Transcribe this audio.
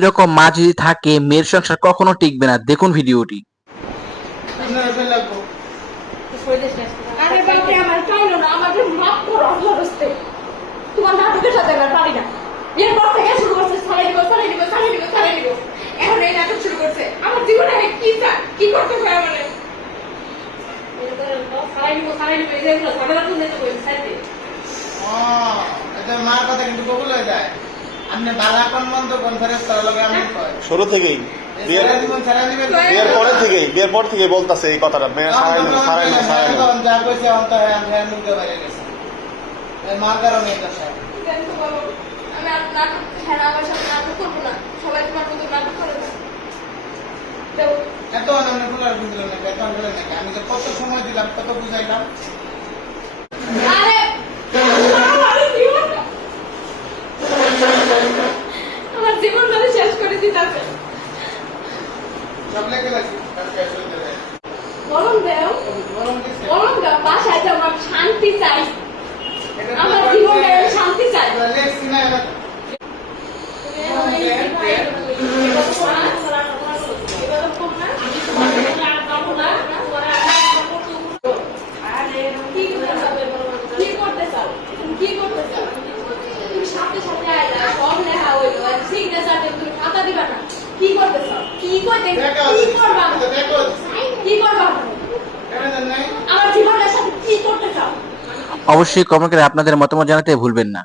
এইরকম মা যদি থাকে মেয়ের সংসার কখনো টিকবে না। দেখুন ভিডিওটি। আরে বাপরে, আমার চাইলো না, আমাকে মাফ করো আল্লাহর রাস্তে। তোমার নাটকের সাথে না পারি না। বিয়ের পর থেকে শুরু করছে ছাড়াই দিব, ছাড়াই দিব, ছাড়াই দিব, ছাড়াই দিব। এখন এই নাটক শুরু করছে। আমার জীবনে আমি কি চাই, কি করতে হয় মানে? ছাড়াই দিব, ছাড়াই দিব, এই যেগুলো ঝগড়া তুলতে তো বলছি ছাড়তে। এটা মার কথা কিন্তু কবুল হয়ে যায়। আপনি বালা কোন মন্দ কোন ফেরেশতার লগে আমি কয় শুরু থেকেই সারা জীবন সারা দিবেন। বিয়ের পরে থেকেই বলতাছে এই কথাটা, মেয়ে সারাই না। যা কইছে অন্ত হয় আমি মুখে বাইরে গেছে। এই মার কারণে এটা সব। কেন তো বলো, আমি আর নাটক, হ্যাঁ আমার সাথে নাটক করবো না। সবাই তোমার মতো নাটক করে না। তো এত আনন্দ ফুলার বুঝলেন না, এত আনন্দ নাকি আমি যে কত সময় দিলাম কত বুঝাইলাম। আরে আমার জীবন মানে শেষ করে দিতেছে। সব লেগে লাগছে বলুন দেও, বলুন দেও, বাসায় যাও, আমার শান্তি চাই। আমার জীবনে আমি শান্তি চাই। লেখছি না এবার কি করতে চাও? কি করতে চাও? তুমি সাথে সাথে আইলা, সব লেখা হইলো, সিগনেচার দিয়ে তুমি খাতা দিবা না। কি করতে চাও? কি করতে, কি করবা? কি করবা? আমার জীবনের সাথে কি করতে চাও? অবশ্যই কমেন্ট করে আপনাদের মতামত জানাতে ভুলবেন না।